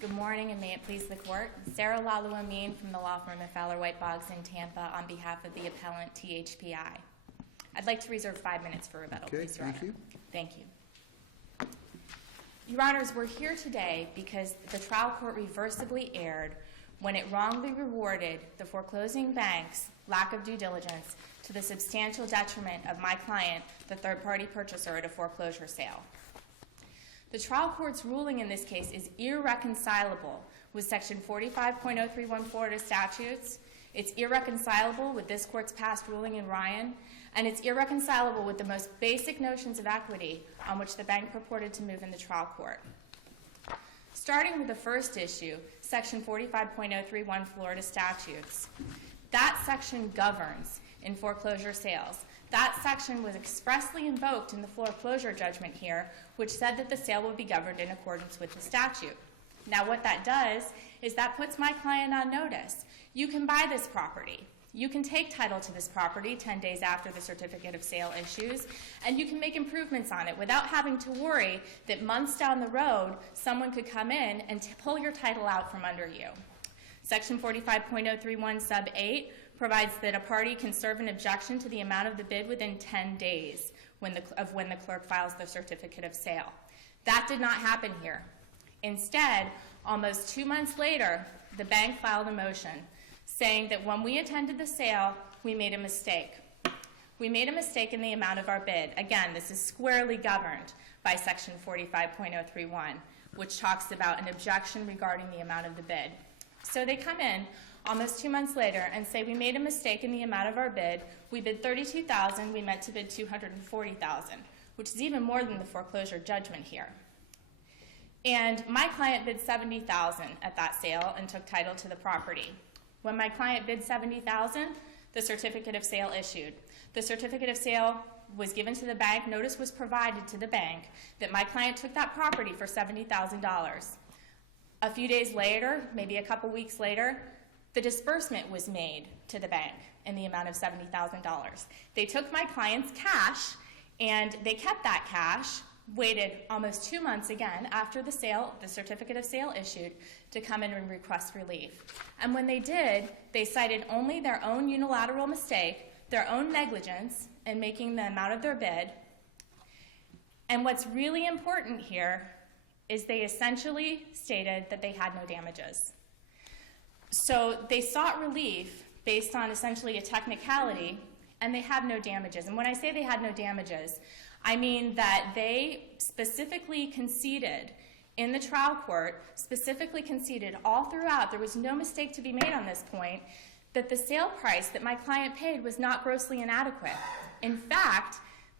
Good morning, and may it please the Court. Sarah Lalu Amin from the law firm of Fowler White Boggs in Tampa on behalf of the appellant THPI. I'd like to reserve 5 minutes for rebuttal, please, Your Honor. Thank you. Thank you. Your Honors, we're here today because the trial court reversibly erred when it wrongly rewarded the foreclosing bank's lack of due diligence to the substantial detriment of my client, the third-party purchaser at a foreclosure sale. The trial court's ruling in this case is irreconcilable with Section 45.0314 Florida statutes. It's irreconcilable with this court's past ruling in Ryan, and it's irreconcilable with the most basic notions of equity on which the bank purported to move in the trial court. Starting with the first issue, Section 45.031 Florida statutes, that section governs in foreclosure sales. That section was expressly invoked in the foreclosure judgment here, which said that the sale would be governed in accordance with the statute. Now, what that does is that puts my client on notice. You can buy this property. You can take title to this property 10 days after the certificate of sale issues, and you can make improvements on it without having to worry that months down the road someone could come in and pull your title out from under you. Section 45.031 sub 8 provides that a party can serve an objection to the amount of the bid within 10 days when the clerk files the certificate of sale. That did not happen here. Instead, almost 2 months later, the bank filed a motion saying that when we attended the sale, we made a mistake. We made a mistake in the amount of our bid. Again, this is squarely governed by Section 45.031, which talks about an objection regarding the amount of the bid. So they come in almost 2 months later and say we made a mistake in the amount of our bid. We bid $32,000. We meant to bid $240,000, which is even more than the foreclosure judgment here. And my client bid $70,000 at that sale and took title to the property. When my client bid $70,000, the certificate of sale issued. The certificate of sale was given to the bank. Notice was provided to the bank that my client took that property for $70,000. A few days later, maybe a couple weeks later, the disbursement was made to the bank in the amount of $70,000. They took my client's cash, and they kept that cash, waited almost 2 months again after the sale, the certificate of sale issued, to come in and request relief. And when they did, they cited only their own unilateral mistake, their own negligence in making the amount of their bid. And what's really important here is they essentially stated that they had no damages. So they sought relief based on essentially a technicality, and they have no damages. And when I say they had no damages, I mean that they specifically conceded in the trial court, specifically conceded all throughout, there was no mistake to be made on this point, that the sale price that my client paid was not grossly inadequate. In fact,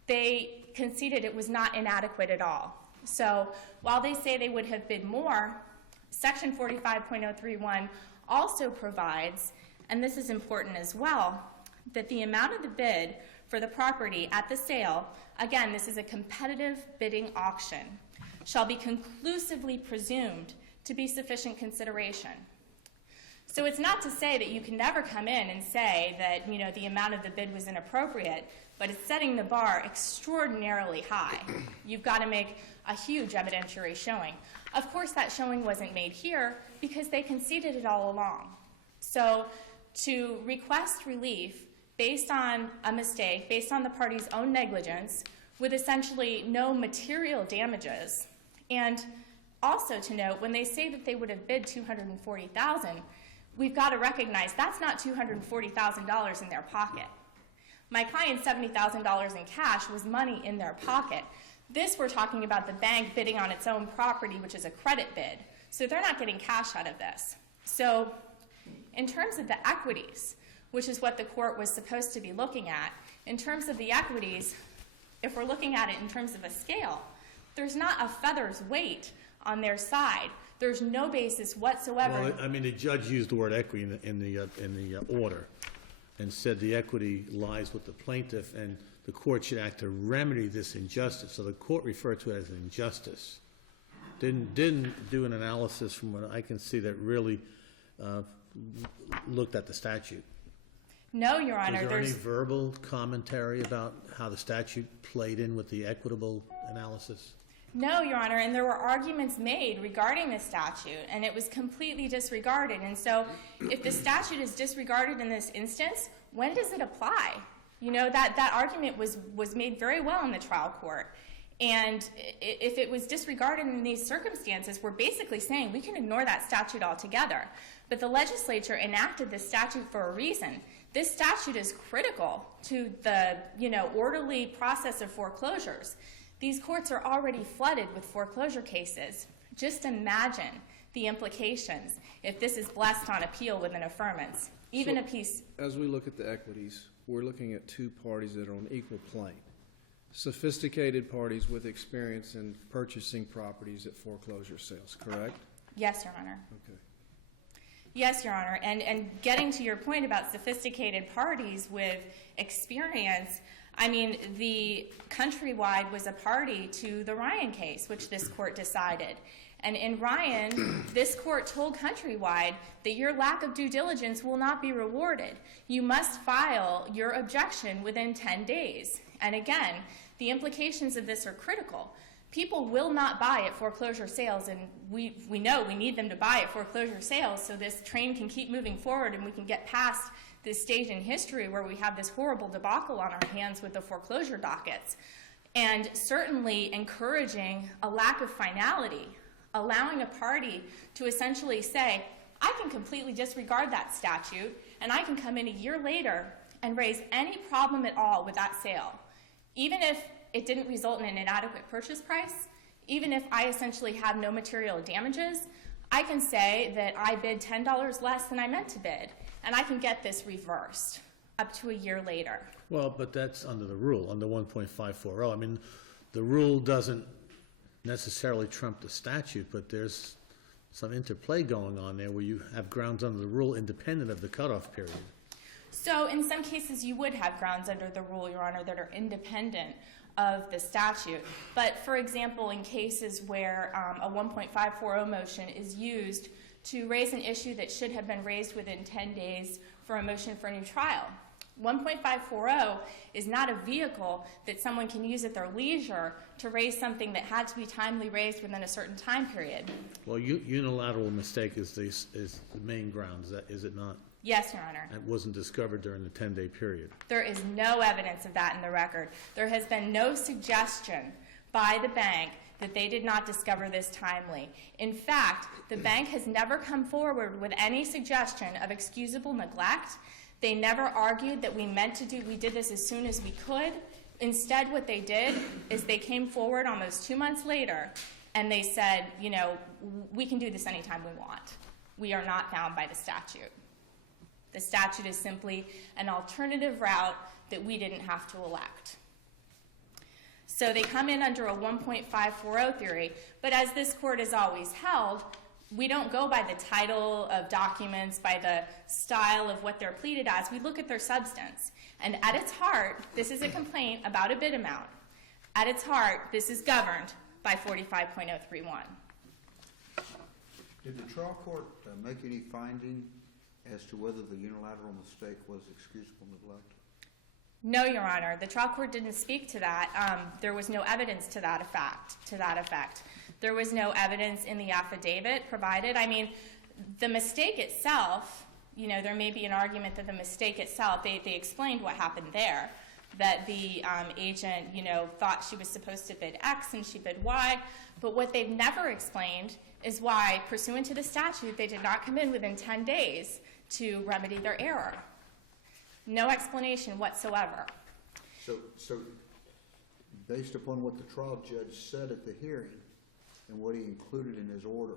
they conceded it was not inadequate at all. So while they say they would have bid more, Section 45.031 also provides, and this is important as well, that the amount of the bid for the property at the sale, again, this is a competitive bidding auction, shall be conclusively presumed to be sufficient consideration. So it's not to say that you can never come in and say that, the amount of the bid was inappropriate, but it's setting the bar extraordinarily high. You've got to make a huge evidentiary showing. Of course, that showing wasn't made here because they conceded it all along. So to request relief based on a mistake, based on the party's own negligence, with essentially no material damages, and also to note, when they say that they would have bid $240,000, we've got to recognize that's not $240,000 in their pocket. My client's $70,000 in cash was money in their pocket. This, we're talking about the bank bidding on its own property, which is a credit bid. So they're not getting cash out of this. So in terms of the equities, which is what the court was supposed to be looking at, in terms of the equities, if we're looking at it in terms of a scale, there's not a feather's weight on their side. There's no basis whatsoever. Well, I mean, the judge used the word equity in the order and said the equity lies with the plaintiff and the court should act to remedy this injustice. So the court referred to it as an injustice. Didn't do an analysis from what I can see that really looked at the statute. No, Your Honor. Was there any verbal commentary about how the statute played in with the equitable analysis? No, Your Honor, and there were arguments made regarding the statute, and it was completely disregarded. And so if the statute is disregarded in this instance, when does it apply? You know, that argument was made very well in the trial court. And if it was disregarded in these circumstances, we're basically saying we can ignore that statute altogether. But the legislature enacted this statute for a reason. This statute is critical to the, orderly process of foreclosures. These courts are already flooded with foreclosure cases. Just imagine the implications if this is blessed on appeal with an affirmance. Even a piece. As we look at the equities, we're looking at two parties that are on equal plane. Sophisticated parties with experience in purchasing properties at foreclosure sales, correct? Yes, Your Honor. Okay. Yes, Your Honor. And getting to your point about sophisticated parties with experience, I mean, the Countrywide was a party to the Ryan case, which this court decided. And in Ryan, this court told Countrywide that your lack of due diligence will not be rewarded. You must file your objection within 10 days. And again, the implications of this are critical. People will not buy at foreclosure sales, and we know we need them to buy at foreclosure sales so this train can keep moving forward and we can get past this stage in history where we have this horrible debacle on our hands with the foreclosure dockets. And certainly encouraging a lack of finality, allowing a party to essentially say, I can completely disregard that statute, and I can come in a year later and raise any problem at all with that sale. Even if it didn't result in an inadequate purchase price, even if I essentially have no material damages, I can say that I bid $10 less than I meant to bid, and I can get this reversed up to a year later. Well, but that's under the rule, under 1.540. I mean, the rule doesn't necessarily trump the statute, but there's some interplay going on there where you have grounds under the rule independent of the cutoff period. So in some cases you would have grounds under the rule, Your Honor, that are independent of the statute. But for example, in cases where a 1.540 motion is used to raise an issue that should have been raised within 10 days for a motion for a new trial, 1.540 is not a vehicle that someone can use at their leisure to raise something that had to be timely raised within a certain time period. Well, unilateral mistake is the main ground, is it not? Yes, Your Honor. It wasn't discovered during the 10-day period. There is no evidence of that in the record. There has been no suggestion by the bank that they did not discover this timely. In fact, the bank has never come forward with any suggestion of excusable neglect. They never argued that we did this as soon as we could. Instead, what they did is they came forward almost 2 months later and they said, we can do this anytime we want. We are not bound by the statute. The statute is simply an alternative route that we didn't have to elect. So they come in under a 1.540 theory, but as this court has always held, we don't go by the title of documents, by the style of what they're pleaded as. We look at their substance. And at its heart, this is a complaint about a bid amount. At its heart, this is governed by 45.031. Did the trial court make any finding as to whether the unilateral mistake was excusable neglect? No, Your Honor. The trial court didn't speak to that. There was no evidence to that effect. There was no evidence in the affidavit provided. I mean, the mistake itself, there may be an argument that the mistake itself, they explained what happened there, that the agent, thought she was supposed to bid X and she bid Y, but what they've never explained is why, pursuant to the statute, they did not come in within 10 days to remedy their error. No explanation whatsoever. So based upon what the trial judge said at the hearing and what he included in his order,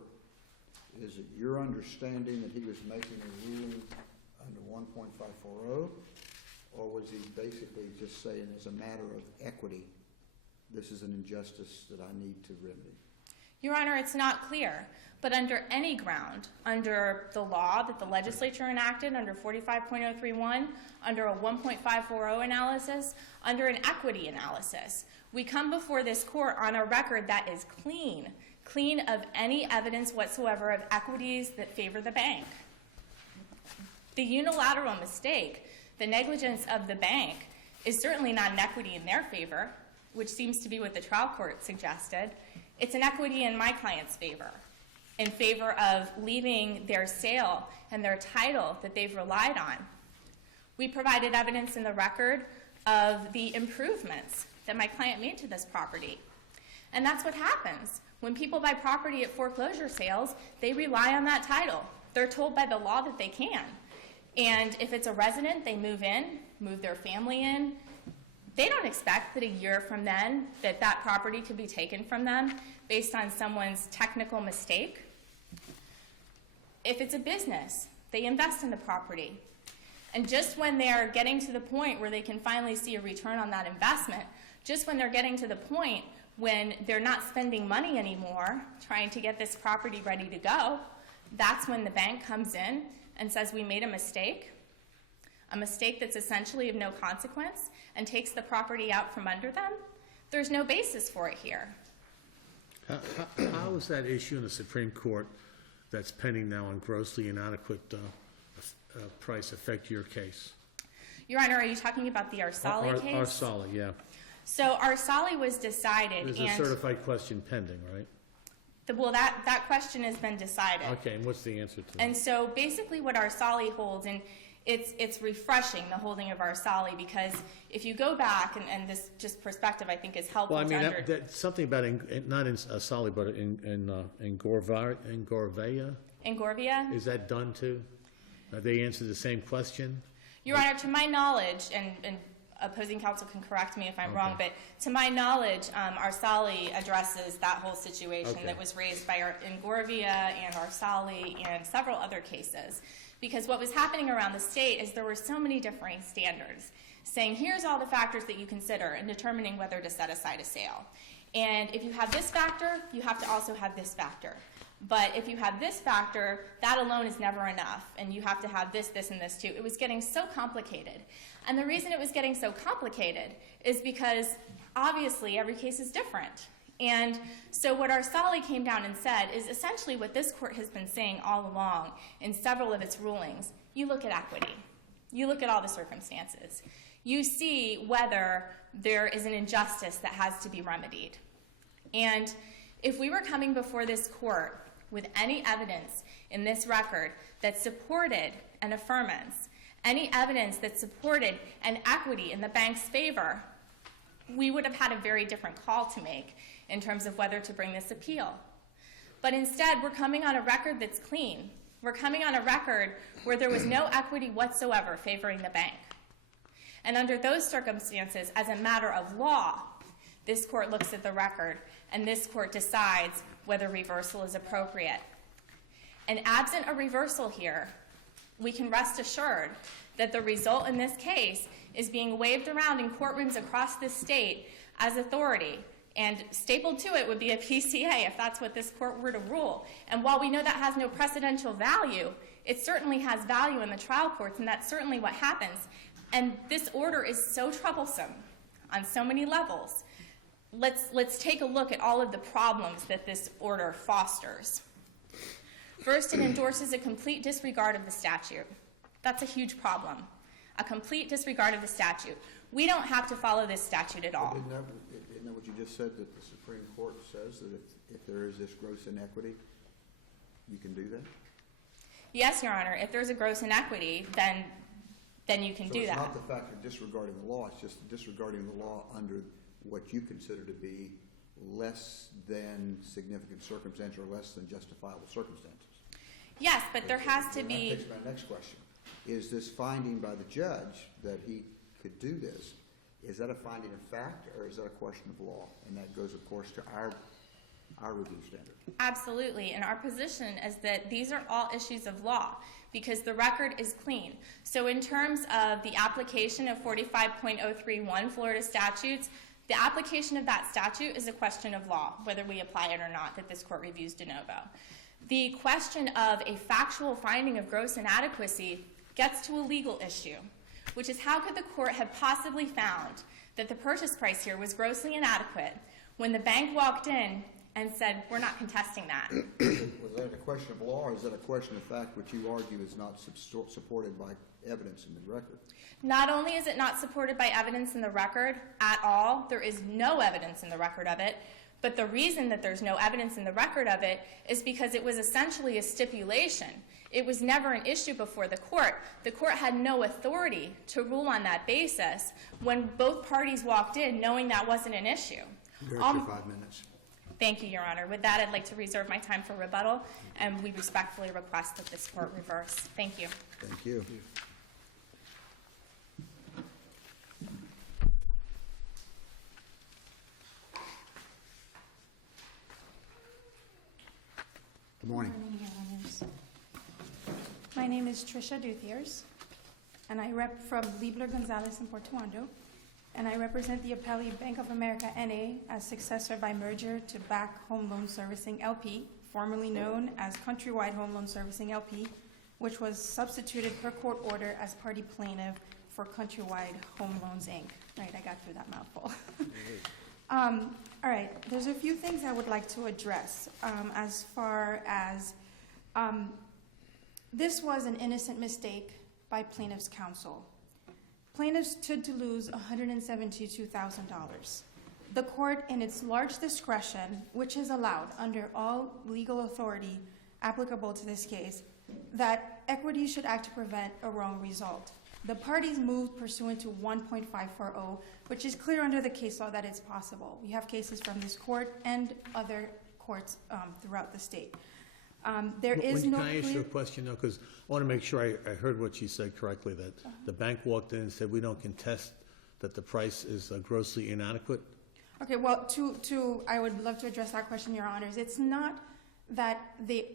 is it your understanding that he was making a ruling under 1.540, or was he basically just saying as a matter of equity, this is an injustice that I need to remedy? Your Honor, it's not clear. But under any ground, under the law that the legislature enacted, under 45.031, under a 1.540 analysis, under an equity analysis, we come before this court on a record that is clean of any evidence whatsoever of equities that favor the bank. The unilateral mistake, the negligence of the bank, is certainly not an equity in their favor, which seems to be what the trial court suggested. It's an equity in my client's favor, in favor of leaving their sale and their title that they've relied on. We provided evidence in the record of the improvements that my client made to this property. And that's what happens. When people buy property at foreclosure sales, they rely on that title. They're told by the law that they can. And if it's a resident, they move in, move their family in. They don't expect that a year from then that that property could be taken from them based on someone's technical mistake. If it's a business, they invest in the property. And just when they're getting to the point where they can finally see a return on that investment, just when they're getting to the point when they're not spending money anymore trying to get this property ready to go, that's when the bank comes in and says, we made a mistake that's essentially of no consequence, and takes the property out from under them. There's no basis for it here. How is that issue in the Supreme Court that's pending now on grossly inadequate price affect your case? Your Honor, are you talking about the Arsali case? Arsali, yeah. So Arsali was decided, There's a certified question pending, right? Well, that question has been decided. Okay, and what's the answer to that? And so basically what Arsali holds, and it's refreshing, the holding of Arsali, because if you go back, and this just perspective I think is helpful. Well, I mean, something about, not in Arsali, but in Gorvea? In Gorvia? Is that done too? Have they answered the same question? Your Honor, to my knowledge, and opposing counsel can correct me if I'm wrong, but to my knowledge, Arsali addresses that whole situation that was raised by in Gorvia and Arsali and several other cases. Because what was happening around the state is there were so many differing standards saying, here's all the factors that you consider in determining whether to set aside a sale. And if you have this factor, you have to also have this factor. But if you have this factor, that alone is never enough, and you have to have this, this, and this too. It was getting so complicated. And the reason it was getting so complicated is because obviously every case is different. And so what Arsali came down and said is essentially what this court has been saying all along in several of its rulings. You look at equity. You look at all the circumstances. You see whether there is an injustice that has to be remedied. And if we were coming before this court with any evidence in this record that supported an affirmance, any evidence that supported an equity in the bank's favor, we would have had a very different call to make in terms of whether to bring this appeal. But instead, we're coming on a record that's clean. We're coming on a record where there was no equity whatsoever favoring the bank. And under those circumstances, as a matter of law, this court looks at the record and this court decides whether reversal is appropriate. And absent a reversal here, we can rest assured that the result in this case is being waved around in courtrooms across this state as authority. And stapled to it would be a PCA if that's what this court were to rule. And while we know that has no precedential value, it certainly has value in the trial courts, and that's certainly what happens. And this order is so troublesome on so many levels. Let's take a look at all of the problems that this order fosters. First, it endorses a complete disregard of the statute. That's a huge problem. A complete disregard of the statute. We don't have to follow this statute at all. Isn't that what you just said, that the Supreme Court says that if there is this gross inequity, you can do that? Yes, Your Honor. If there's a gross inequity, then you can do that. So it's not the fact of disregarding the law, it's just disregarding the law under what you consider to be less than significant circumstance or less than justifiable circumstances. Yes, but there has to be... That takes my next question. Is this finding by the judge that he could do this, is that a finding of fact or is that a question of law? And that goes, of course, to our review standard. Absolutely. And our position is that these are all issues of law because the record is clean. So in terms of the application of 45.031 Florida statutes, the application of that statute is a question of law, whether we apply it or not, that this court reviews de novo. The question of a factual finding of gross inadequacy gets to a legal issue, which is how could the court have possibly found that the purchase price here was grossly inadequate when the bank walked in and said, we're not contesting that. Was that a question of law or is that a question of fact which you argue is not supported by evidence in the record? Not only is it not supported by evidence in the record at all, there is no evidence in the record of it, But the reason that there's no evidence in the record of it is because it was essentially a stipulation. It was never an issue before the court. The court had no authority to rule on that basis when both parties walked in knowing that wasn't an issue. You're at your 5 minutes. Thank you, Your Honor. With that, I'd like to reserve my time for rebuttal, and we respectfully request that this court reverse. Thank you. Thank you. Good morning. Good morning, Your Honors. My name is Tricia Duthiers, and I rep from Liebler Gonzalez in Portuando, and I represent the Appellee Bank of America N.A. as successor by merger to Back Home Loan Servicing L.P., formerly known as Countrywide Home Loan Servicing L.P., which was substituted per court order as party plaintiff for Countrywide Home Loans, Inc. Right, I got through that mouthful. All right, there's a few things I would like to address as far as this was an innocent mistake by plaintiff's counsel. Plaintiff stood to lose $172,000. The court, in its large discretion, which is allowed under all legal authority applicable to this case, that equity should act to prevent a wrong result. The parties moved pursuant to 1.540, which is clear under the case law that it's possible. We have cases from this court and other courts throughout the state. There is no Can I ask you clear... a question, though? Because I want to make sure I heard what you said correctly, that the bank walked in and said, we don't contest that the price is grossly inadequate? Okay, well, I would love to address that question, Your Honors. It's not that they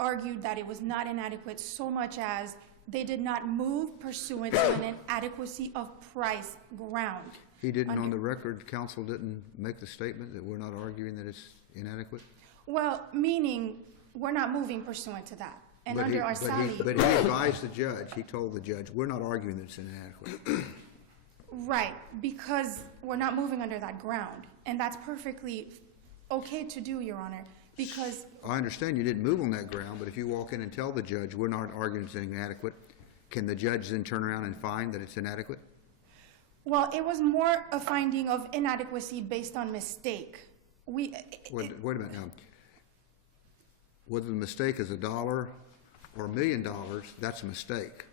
argued that it was not inadequate so much as they did not move pursuant to an inadequacy of price ground. He didn't, on the record, counsel didn't make the statement that we're not arguing that it's inadequate? Well, meaning we're not moving pursuant to that. And under our SALI... But he advised the judge, he told the judge, we're not arguing that it's inadequate. Right, because we're not moving under that ground. And that's perfectly okay to do, Your Honor, because... I understand you didn't move on that ground, but if you walk in and tell the judge, we're not arguing it's inadequate, can the judge then turn around and find that it's inadequate? Well, it was more a finding of inadequacy based on mistake. Wait a minute now. Whether the mistake is $1 or $1 million, that's a mistake.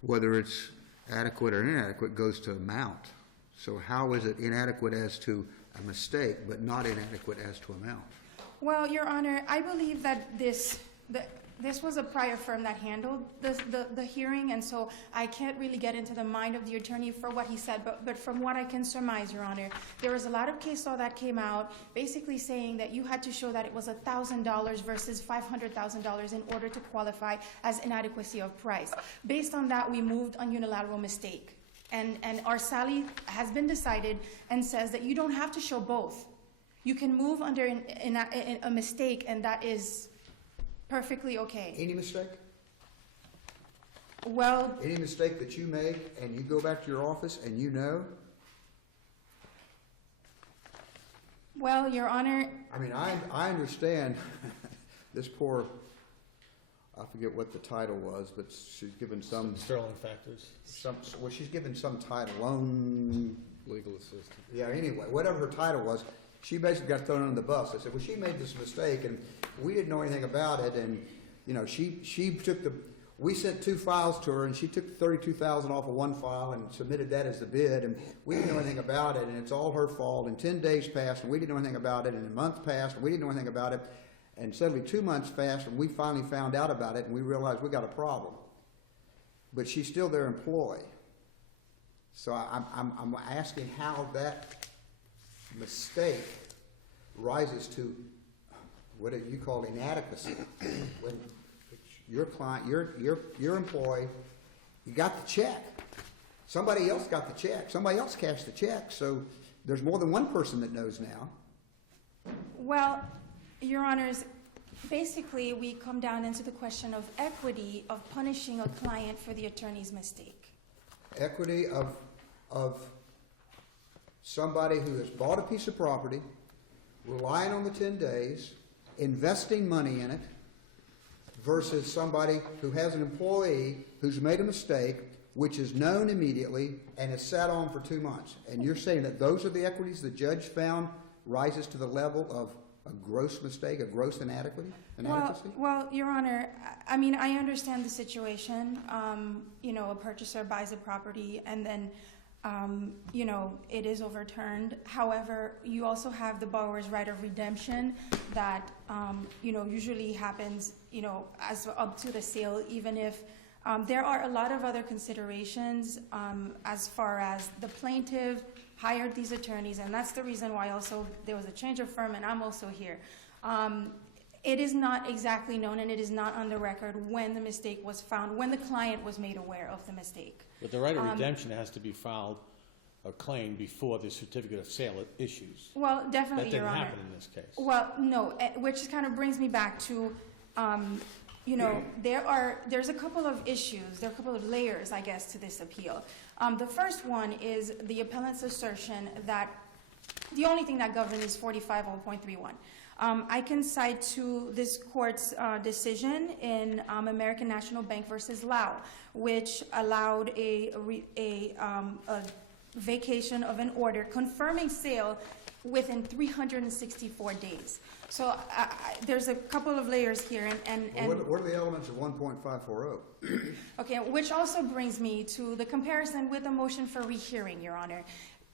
Whether it's adequate or inadequate goes to amount. So how is it inadequate as to a mistake, but not inadequate as to amount? Well, Your Honor, I believe that this was a prior firm that handled the hearing, and so I can't really get into the mind of the attorney for what he said, but from what I can surmise, Your Honor, there was a lot of case law that came out basically saying that you had to show that it was $1,000 versus $500,000 in order to qualify as inadequacy of price. Based on that, we moved on unilateral mistake. And our SALI has been decided and says that you don't have to show both. You can move under a mistake, and that is perfectly okay. Any mistake? Well, Any mistake that you make and you go back to your office and you know? well, Your Honor, I mean, I understand this poor, I forget what the title was, but she's given some Sterling factors. well, she's given some title, loan, Legal assistant. yeah, anyway, whatever her title was, she basically got thrown under the bus. I said, well, she made this mistake, and we didn't know anything about it, and, you know, she took we sent 2 files to her, and she took $32,000 off of one file and submitted that as the bid, and we didn't know anything about it, and it's all her fault, and 10 days passed, and we didn't know anything about it, and a month passed, and we didn't know anything about it, and suddenly 2 months passed, and we finally found out about it, and we realized we got a problem. But she's still their employee. So I'm asking how that mistake rises to what you call inadequacy. When your client, your employee, you got the check. Somebody else got the check. Somebody else cashed the check. So there's more than one person that knows now. well, Your Honors, basically we come down into the question of equity of punishing a client for the attorney's mistake. Equity of somebody who has bought a piece of property, relying on the 10 days, investing money in it, versus somebody who has an employee who's made a mistake, which is known immediately and is sat on for 2 months. And you're saying that those are the equities the judge found rises to the level of a gross mistake, a gross inadequacy? Well, Your Honor, I mean, I understand the situation. You know, a purchaser buys a property and then, you know, it is overturned. However, you also have the borrower's right of redemption that, you know, usually happens, you know, as up to the sale, even if there are a lot of other considerations as far as the plaintiff hired these attorneys, and that's the reason why also there was a change of firm, and I'm also here. It is not exactly known, and it is not on the record when the mistake was found, when the client was made aware of the mistake. But the right of redemption has to be filed or claimed before the certificate of sale issues. Well, definitely, Your Honor. That didn't happen in this case. Well, no, which kind of brings me back to, you know, there's a couple of issues, there are a couple of layers, I guess, to this appeal. The first one is the appellant's assertion that the only thing that governs is 45.31. I can cite to this court's decision in American National Bank versus Lau, which allowed a vacation of an order confirming sale within 364 days. So there's a couple of layers here, and What are the elements of 1.540? okay, which also brings me to the comparison with the motion for rehearing, Your Honor.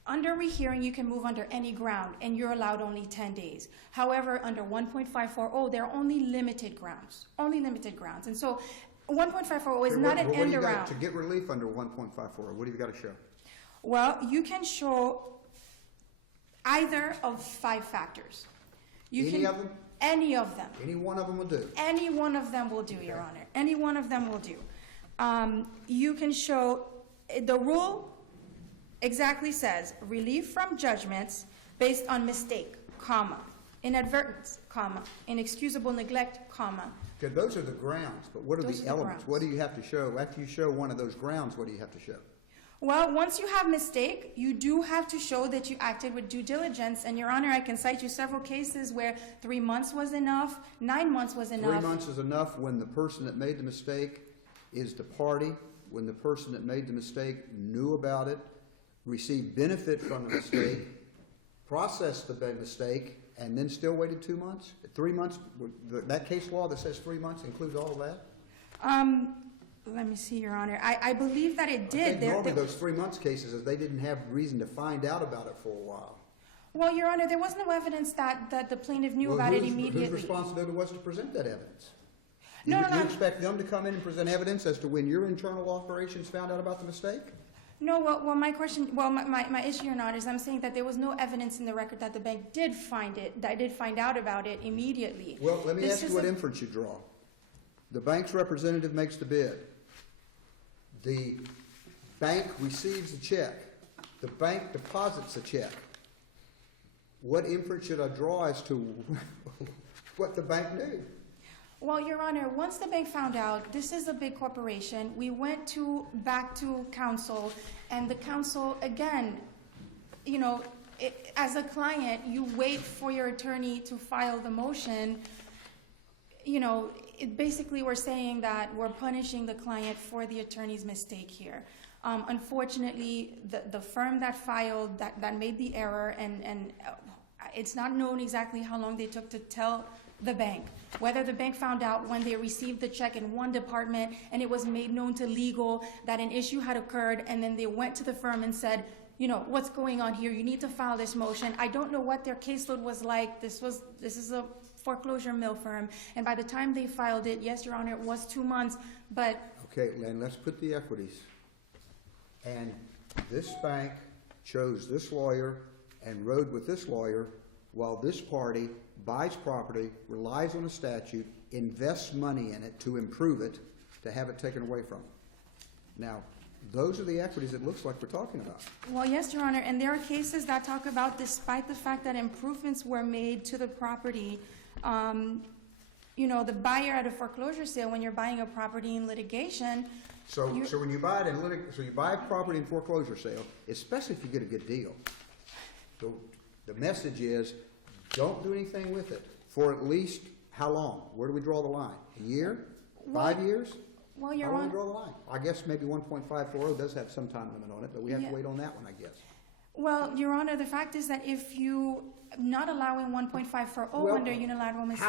Under rehearing, you can move under any ground, and you're allowed only 10 days. However, under 1.540, there are only limited grounds, And so 1.540 is not an end around. To get relief under 1.540, what do you got to show? Well, you can show either of 5 factors. Any of them? Any of them. Any one of them will do? Any one of them will do, Your Honor. Any one of them will do. You can show, the rule exactly says, relief from judgments based on mistake, comma, inadvertence, comma, inexcusable neglect, comma. Okay, those are the grounds, but what are Those are the the elements? grounds. What do you have to show? After you show one of those grounds, what do you have to show? Well, once you have mistake, you do have to show that you acted with due diligence. And, Your Honor, I can cite you several cases where 3 months was enough, 9 months was enough. 3 months is enough when the person that made the mistake is the party, when the person that made the mistake knew about it, received benefit from the mistake, processed the mistake, and then still waited 2 months? 3 months, that case law that says 3 months includes all of that? Let me see, Your Honor. I believe that it I did. think normally those 3 months cases is they didn't have reason to find out about it for a while. Well, Your Honor, there was no evidence that the plaintiff knew about it immediately. Whose responsibility was to present that evidence? No. You expect them to come in and present evidence as to when your internal operations found out about the mistake? No, well, my issue, Your Honor, is I'm saying that there was no evidence in the record that the bank did find out about it immediately. Well, let me ask you what inference you draw. The bank's representative makes the bid. The bank receives a check. The bank deposits a check. What inference should I draw as to what the bank knew? Well, Your Honor, once the bank found out, this is a big corporation, we went back to counsel, and the counsel, again, you know, as a client, you wait for your attorney to file the motion. You know, basically we're saying that we're punishing the client for the attorney's mistake here. Unfortunately, the firm that filed, that made the error, and it's not known exactly how long they took to tell the bank. Whether the bank found out when they received the check in one department and it was made known to legal that an issue had occurred, and then they went to the firm and said, you know, what's going on here? You need to file this motion. I don't know what their caseload was like. This is a foreclosure mill firm, and by the time they filed it, yes, Your Honor, it was 2 months, but... Okay, Len, let's put the equities. And this bank chose this lawyer and rode with this lawyer while this party buys property, relies on a statute, invests money in it to improve it, to have it taken away from them. Now, those are the equities it looks like we're talking about. Well, yes, Your Honor, and there are cases that talk about, despite the fact that improvements were made to the property, you know, the buyer at a foreclosure sale, when you're buying a property in litigation... So when you buy it so you buy a property in foreclosure sale, especially if you get a good deal, so the message is, don't do anything with it for at least how long? Where do we draw the line? A year? 5 years? Well, Your How do we Honor... draw the line? I guess maybe 1.540 does have some time limit on it, but we have to wait on that one, I guess. Well, Your Honor, the fact is that if you not allowing 1.540 Well, under unilateral mistake.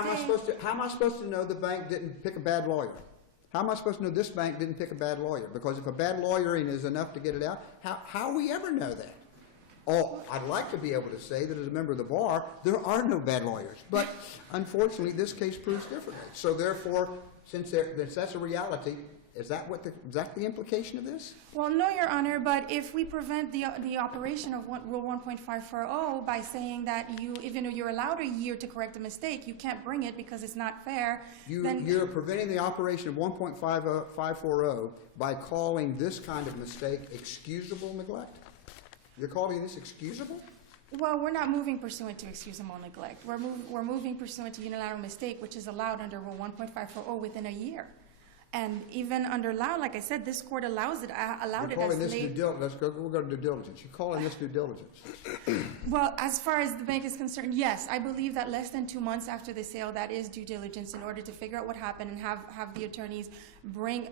How am I supposed to know the bank didn't pick a bad lawyer? How am I supposed to know this bank didn't pick a bad lawyer? Because if a bad lawyering is enough to get it out, how will we ever know that? Oh, I'd like to be able to say that as a member of the bar, there are no bad lawyers. But unfortunately, this case proves differently. So therefore, since that's a reality, is that the implication of this? Well, no, Your Honor, but if we prevent the operation of Rule 1.540 by saying that even though you're allowed a year to correct a mistake, you can't bring it because it's not fair, You're preventing the operation of 1.540 by calling this kind of mistake excusable neglect? You're calling this excusable? well, we're not moving pursuant to excusable neglect. We're moving pursuant to unilateral mistake, which is allowed under Rule 1.540 within a year. And even under law, like I said, this court allows it, allowed it as late. We'll go to due diligence. You're calling this due diligence. Well, as far as the bank is concerned, yes, I believe that less than 2 months after the sale, that is due diligence in order to figure out what happened and have the attorneys bring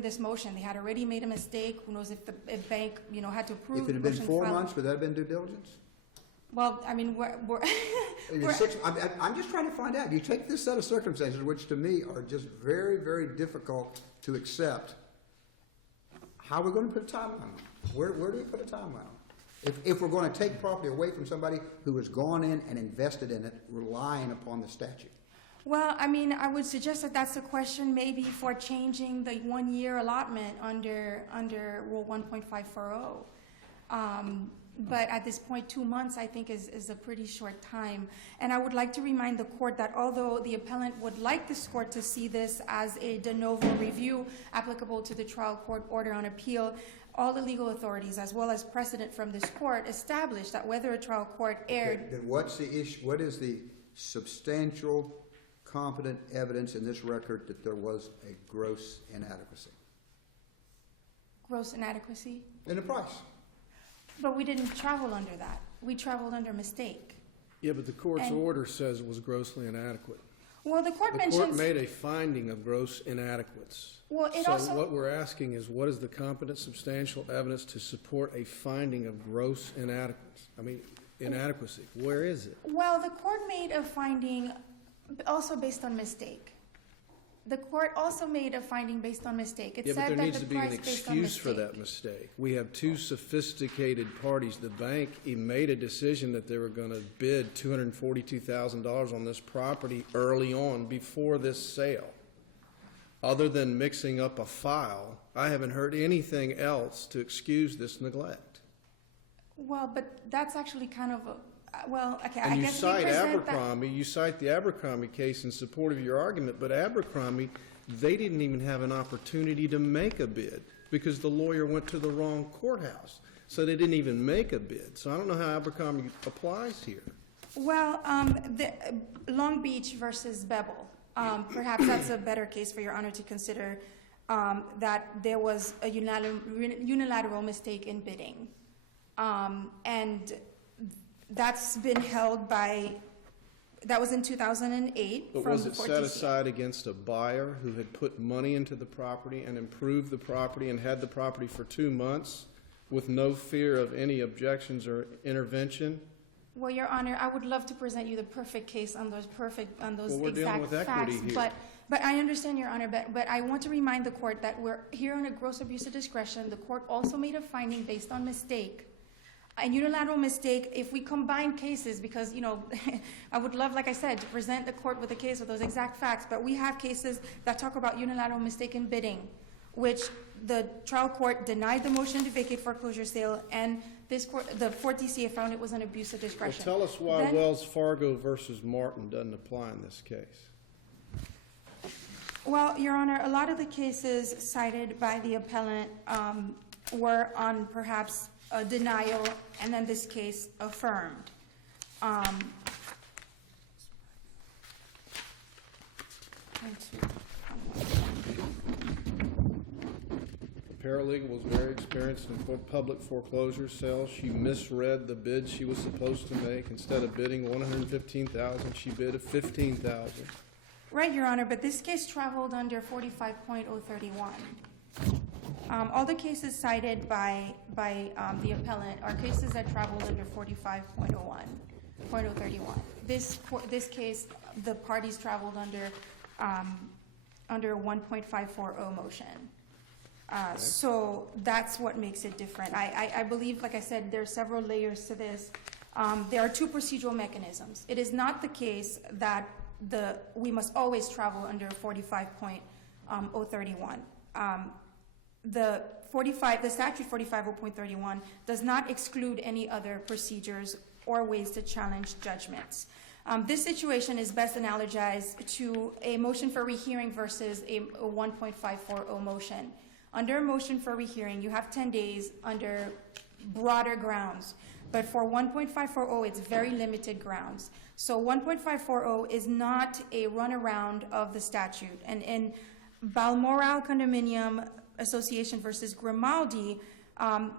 this motion. They had already made a mistake. Who knows if the bank, had to approve If it the had been motion 4 filed. months, would that have been due diligence? Well, I mean, we're I'm just trying to find out. You take this set of circumstances, which to me are just very, very difficult to accept. How are we going to put a timeline on it? Where do we put a timeline on it? If we're going to take property away from somebody who has gone in and invested in it, relying upon the statute. Well, I mean, I would suggest that that's a question maybe for changing the 1 year allotment under Rule 1.540. But at this point, 2 months, I think, is a pretty short time. And I would like to remind the court that although the appellant would like this court to see this as a de novo review applicable to the trial court order on appeal, all the legal authorities, as well as precedent from this court, established that whether a trial court erred. Then what's the issue? What is the substantial, competent evidence in this record that there was a gross inadequacy? Gross inadequacy? In the price. But we didn't travel under that. We traveled under mistake. Yeah, but the court's And- order says it was grossly inadequate. Well, the court The mentions. court made a finding of gross inadequacies. Well, it So also. what we're asking is, what is the competent substantial evidence to support a finding of gross inadequacy? Where is it? Well, the court made a finding also based on mistake. The court also made a finding based on mistake. It Yeah, but said there that needs the to be an price based on excuse for mistake. that mistake. We have two sophisticated parties. The bank made a decision that they were going to bid $242,000 on this property early on before this sale. Other than mixing up a file, I haven't heard anything else to excuse this neglect. Well, but that's actually kind of okay. And I you guess we cite present that. Abercrombie, you cite the Abercrombie case in support of your argument, but Abercrombie, they didn't even have an opportunity to make a bid because the lawyer went to the wrong courthouse. So they didn't even make a bid. So I don't know how Abercrombie applies here. Well, the Long Beach versus Bevel. Perhaps that's a better case for Your Honor to consider, that there was a unilateral mistake in bidding. And that's been held by, that was in 2008. But from was it Fort set DCA. aside against a buyer who had put money into the property and improved the property and had the property for 2 months with no fear of any objections or intervention? Well, Your Honor, I would love to present you the perfect case on those Well, we're dealing exact with equity facts, here. but I understand, Your Honor, but I want to remind the court that we're here on a gross abuse of discretion. The court also made a finding based on mistake. A unilateral mistake, if we combine cases, because, I would love, like I said, to present the court with a case with those exact facts, but we have cases that talk about unilateral mistake in bidding, which the trial court denied the motion to vacate foreclosure sale, and this court, the Fort DCA, found it was an abuse of Well, discretion. tell us why Then- Wells Fargo versus Martin doesn't apply in this case. Well, Your Honor, a lot of the cases cited by the appellant were on perhaps a denial, and then this case affirmed. The paralegal was very experienced in public foreclosure sales. She misread the bid she was supposed to make. Instead of bidding $115,000, she bid $15,000. Right, Your Honor, but this case traveled under 45.031. All the cases cited by the appellant are cases that traveled under 45.01.031. This case, the parties traveled under 1.540 motion. So that's what makes it different. I believe, like I said, there are several layers to this. There are two procedural mechanisms. It is not the case that we must always travel under 45.031. The statute 45.0.31 does not exclude any other procedures or ways to challenge judgments. This situation is best analogized to a motion for rehearing versus a 1.540 motion. Under a motion for rehearing, you have 10 days under broader grounds. But for 1.540, it's very limited grounds. So 1.540 is not a runaround of the statute. And in Balmoral Condominium Association versus Grimaldi,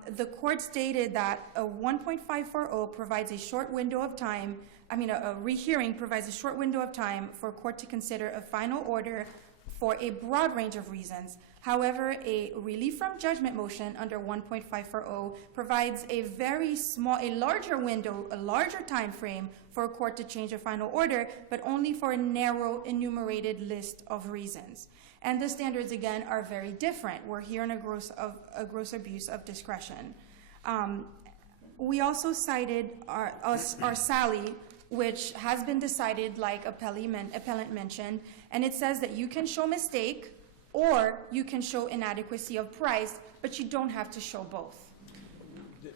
the court stated that a 1.540 provides a short window of time, a rehearing provides a short window of time for a court to consider a final order for a broad range of reasons. However, a relief from judgment motion under 1.540 provides a larger window, a larger time frame for a court to change a final order, but only for a narrow enumerated list of reasons. And the standards, again, are very different. We're here in a gross abuse of discretion. We also cited our Sally, which has been decided, like appellant mentioned, and it says that you can show mistake or you can show inadequacy of price, but you don't have to show both.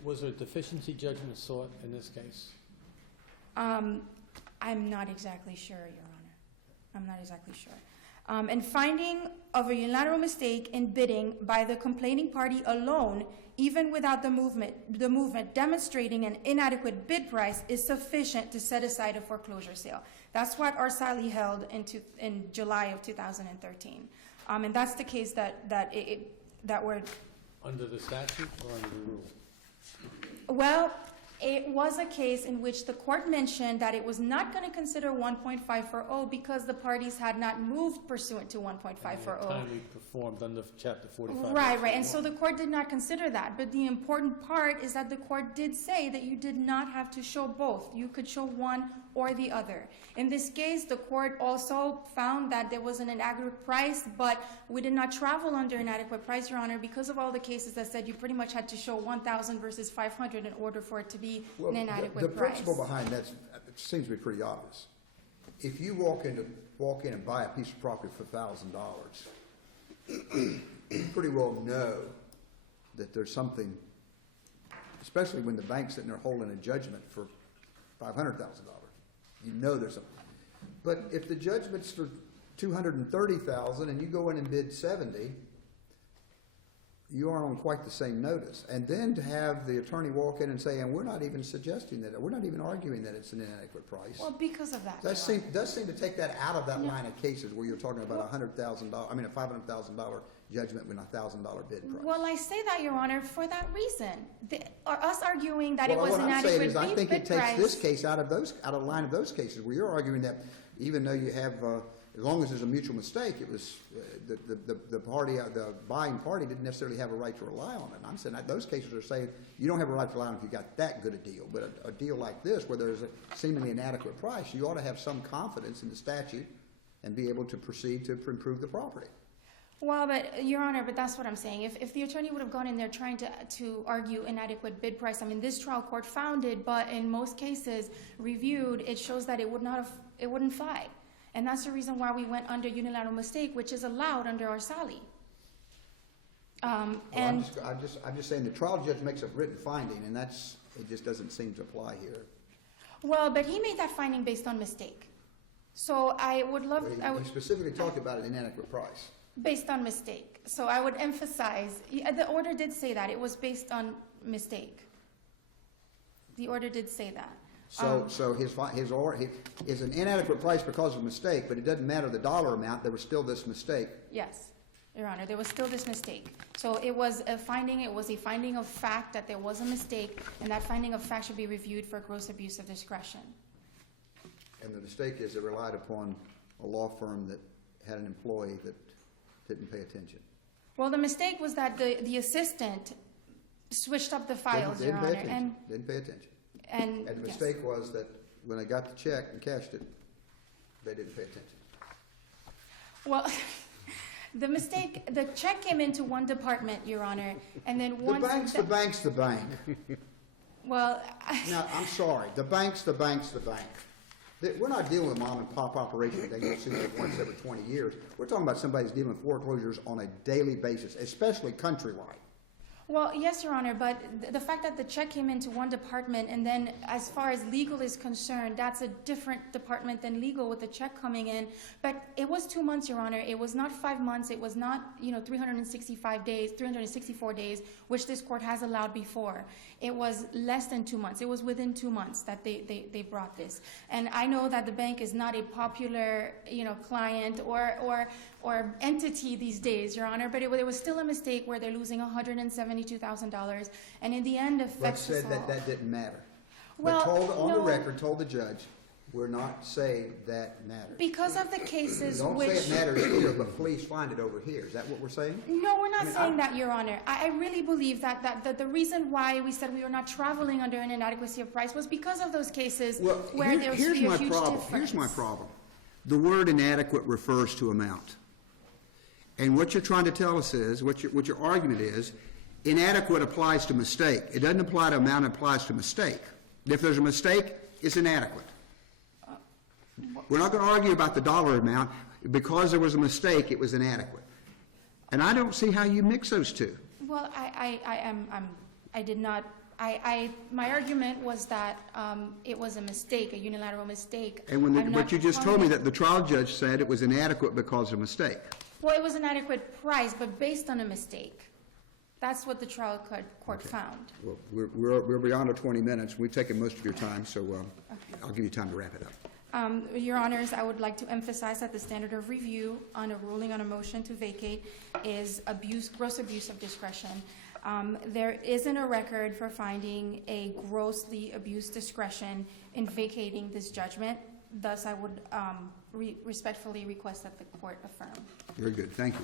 Was there a deficiency judgment sought in this case? I'm not exactly sure, Your Honor. I'm not exactly sure. And finding of a unilateral mistake in bidding by the complaining party alone, even without the movement demonstrating an inadequate bid price, is sufficient to set aside a foreclosure sale. That's what our Sally held in July of 2013. And that's the case that we're... Under the statute or under the rule? Well, it was a case in which the court mentioned that it was not going to consider 1.540 because the parties had not moved pursuant to 1.540. Timely performed under Chapter 45. Right. And so the court did not consider that. But the important part is that the court did say that you did not have to show both. You could show one or the other. In this case, the court also found that there was an inadequate price, but we did not travel under inadequate price, Your Honor, because of all the cases that said you pretty much had to show 1,000 versus 500 in order for it to be an inadequate price. The principle behind that seems to be pretty obvious. If you walk in and buy a piece of property for $1,000, you pretty well know that there's something, especially when the bank's sitting there holding a judgment for $500,000. You know there's something. But if the judgment's for $230,000 and you go in and bid 70, you are on quite the same notice. And then to have the attorney walk in and say, and we're not even suggesting that, we're not even arguing that it's an inadequate price. Well, because of that. Does seem to take that out of that line of cases where you're talking about a $500,000 judgment with a $1,000 bid price. Well, I say that, Your Honor, for that reason. Us arguing that it was what an I'm saying inadequate is I think it takes price. this case out of the line of those cases where you're arguing that even though you have, as long as there's a mutual mistake, it was the buying party didn't necessarily have a right to rely on it. And I'm saying that those cases are saying you don't have a right to rely on it if you got that good a deal. But a deal like this, where there's a seemingly inadequate price, you ought to have some confidence in the statute and be able to proceed to improve the property. Well, but Your Honor, but that's what I'm saying. If the attorney would have gone in there trying to argue inadequate bid price, I mean, this trial court found it, but in most cases reviewed, it shows that it wouldn't fly. And that's the reason why we went under unilateral mistake, which is allowed under our Sally. I'm just saying the trial judge makes a written finding, and it just doesn't seem to apply here. Well, but he made that finding based on mistake. So I would love... He specifically talked about an inadequate price. Based on mistake. So I would emphasize, the order did say that. It was based on mistake. The order did say that. So his order is an inadequate price because of mistake, but it doesn't matter the dollar amount. There was still this mistake. Yes, Your Honor, there was still this mistake. So it was a finding. It was a finding of fact that there was a mistake, and that finding of fact should be reviewed for gross abuse of discretion. And the mistake is it relied upon a law firm that had an employee that didn't pay attention. Well, the mistake was that the assistant switched up the files, Your Didn't pay Honor, attention, didn't pay attention. and And the yes. mistake was that when they got the check and cashed it, they didn't pay attention. Well, the check came into one department, Your Honor, and then once... The bank's the bank. Well, Now, I'm sorry, the bank's the bank. We're not dealing with mom and pop operations that get sued once every 20 years. We're talking about somebody who's dealing with foreclosures on a daily basis, especially countrywide. well, yes, Your Honor, but the fact that the check came into one department, and then as far as legal is concerned, that's a different department than legal with the check coming in. But it was 2 months, Your Honor. It was not 5 months. It was not, 364 days, which this court has allowed before. It was less than 2 months. It was within 2 months that they brought this. And I know that the bank is not a popular, client or entity these days, Your Honor, but it was still a mistake where they're losing $172,000, and in the end affects us But said all. that didn't matter. Well, On the no. record, told the judge, we're not saying that matters. Because of the cases Don't which... say it matters here, but please find it over here. Is that what we're saying? No, we're not I mean, saying that, Your Honor. I really believe that the reason why we said we were not traveling under an inadequacy of price was because of those cases where there was a huge difference. Here's my problem. The word inadequate refers to amount. And what you're trying to tell us is, what your argument is, inadequate applies to mistake. It doesn't apply to amount, it applies to mistake. If there's a mistake, it's inadequate. We're not going to argue about the dollar amount. Because there was a mistake, it was inadequate. And I don't see how you mix those two. Well, I did not... my argument was that it was a mistake, a unilateral mistake. And but you just told me that the trial judge said it was inadequate because of a mistake. Well, it was an adequate price, but based on a mistake. That's what the trial court found. Well, we're beyond our 20 minutes. We've taken most of your time, so I'll give you time to wrap it up. Your Honors, I would like to emphasize that the standard of review on a ruling on a motion to vacate is gross abuse of discretion. There isn't a record for finding a grossly abused discretion in vacating this judgment. Thus, I would respectfully request that the court affirm. Very good. Thank you.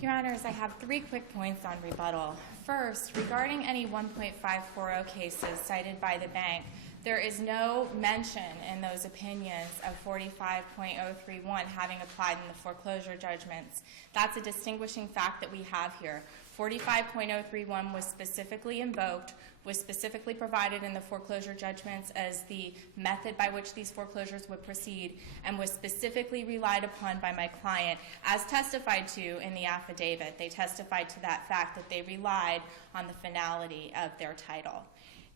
Your Honors, I have 3 quick points on rebuttal. First, regarding any 1.540 cases cited by the bank, there is no mention in those opinions of 45.031 having applied in the foreclosure judgments. That's a distinguishing fact that we have here. 45.031 was specifically invoked, was specifically provided in the foreclosure judgments as the method by which these foreclosures would proceed, and was specifically relied upon by my client, as testified to in the affidavit. They testified to that fact that they relied on the finality of their title.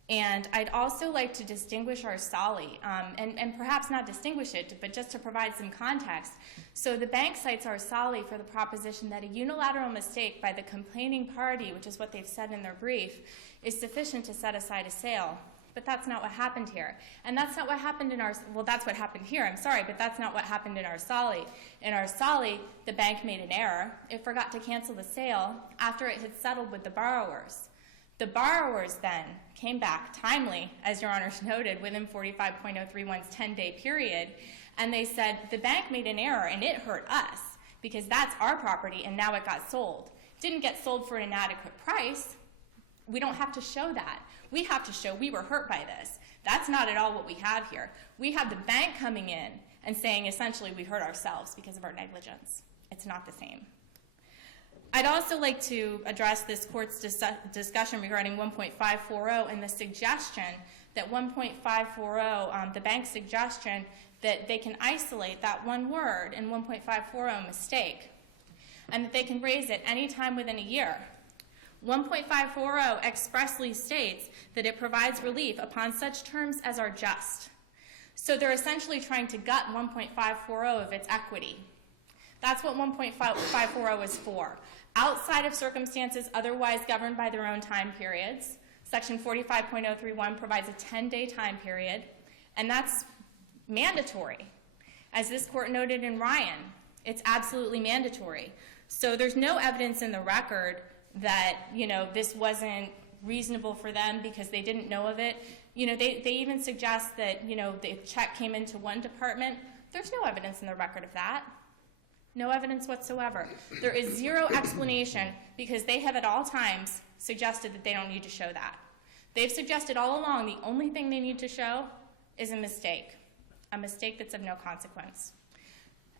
And I'd also like to distinguish our SOLI, and perhaps not distinguish it, but just to provide some context. So the bank cites our SOLI for the proposition that a unilateral mistake by the complaining party, which is what they've said in their brief, is sufficient to set aside a sale. But that's not what happened here. And that's not what happened in our, well, that's what happened here, I'm sorry, but that's not what happened in our SOLI. In our SOLI, the bank made an error. It forgot to cancel the sale after it had settled with the borrowers. The borrowers then came back timely, as Your Honors noted, within 45.031's 10-day period, and they said, the bank made an error and it hurt us because that's our property and now it got sold. Didn't get sold for an inadequate price. We don't have to show that. We have to show we were hurt by this. That's not at all what we have here. We have the bank coming in and saying essentially we hurt ourselves because of our negligence. It's not the same. I'd also like to address this court's discussion regarding 1.540 and the suggestion that 1.540, the bank's suggestion that they can isolate that one word in 1.540 mistake, and that they can raise it any time within a year. 1.540 expressly states that it provides relief upon such terms as are just. So they're essentially trying to gut 1.540 of its equity. That's what 1.540 is for. Outside of circumstances otherwise governed by their own time periods, Section 45.031 provides a 10-day time period, and that's mandatory. As this court noted in Ryan, it's absolutely mandatory. So there's no evidence in the record that, this wasn't reasonable for them because they didn't know of it. They even suggest that, the check came into one department. There's no evidence in the record of that. No evidence whatsoever. There is zero explanation because they have at all times suggested that they don't need to show that. They've suggested all along the only thing they need to show is a mistake that's of no consequence.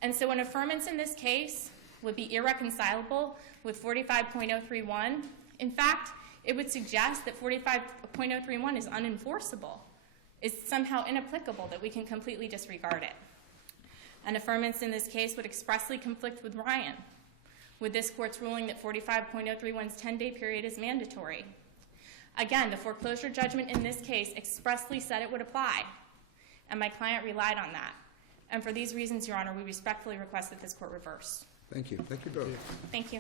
And so an affirmance in this case would be irreconcilable with 45.031. In fact, it would suggest that 45.031 is unenforceable, is somehow inapplicable, that we can completely disregard it. An affirmance in this case would expressly conflict with Ryan, with this court's ruling that 45.031's 10-day period is mandatory. Again, the foreclosure judgment in this case expressly said it would apply, and my client relied on that. And for these reasons, Your Honor, we respectfully request that this court reverse. Thank you. Thank you both. Thank you.